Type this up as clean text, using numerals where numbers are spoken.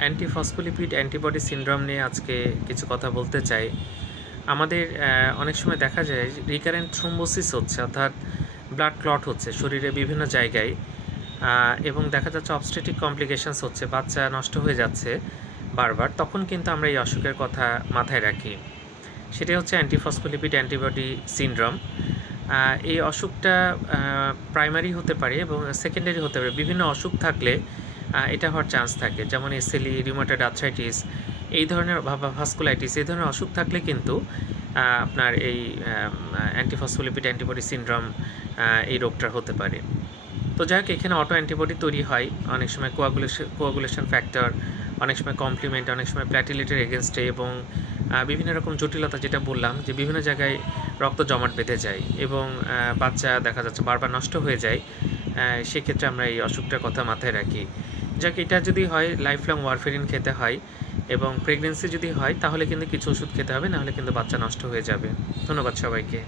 Antiphospholipid antibody syndrome নিয়ে আজকে কিছু কথা বলতে চাই। আমাদের অনেক সময় দেখা যায় রিকারেন্ট থ্রোম্বোসিস হচ্ছে, অর্থাৎ ব্লাড ক্লট হচ্ছে শরীরে বিভিন্ন জায়গায়, এবং দেখা যাচ্ছে অবস্টেট্রিক কমপ্লিকেশনস হচ্ছে, বাচ্চা নষ্ট হয়ে যাচ্ছে বারবার। তখন কিন্তু আমরা এই অসুখের কথা মাথায় রাখি। সেটাই হচ্ছে অ্যান্টিফসফোলিপিড অ্যান্টিবডি সিনড্রোম। এই অসুখটা প্রাইমারি হতে পারে এবং সেকেন্ডারি হতে পারে। বিভিন্ন অসুখ থাকলে এটা হওয়ার চান্স থাকে, যেমন এসএলই, রিউমাটয়েড আর্থ্রাইটিস, এই ধরনের ভাস্কুলাইটিস, এই ধরনের অসুখ থাকলে কিন্তু আপনার এই অ্যান্টিফসফোলিপিড অ্যান্টিবডি সিনড্রোম এই রোগটা হতে পারে। তো যাই হোক, এখানে অটো অ্যান্টিবডি তৈরি হয় অনেক সময় কোয়াগুলেশন ফ্যাক্টর, অনেক সময় কমপ্লিমেন্ট, অনেক সময় প্ল্যাটিলেটের এগেনস্টে, এবং বিভিন্ন রকম জটিলতা, যেটা বললাম যে বিভিন্ন জায়গায় রক্ত জমাট বেঁধে যায় এবং বাচ্চা দেখা যাচ্ছে বারবার নষ্ট হয়ে যায়। সেক্ষেত্রে আমরা এই অসুখটার কথা মাথায় রাখি। যাক, এটা যদি হয় লাইফ লং ওয়ারফেরিন খেতে হয়, এবং প্রেগনেন্সি যদি হয় তাহলে কিন্তু কিছু ওষুধ খেতে হবে, নাহলে কিন্তু বাচ্চা নষ্ট হয়ে যাবে। ধন্যবাদ সবাইকে।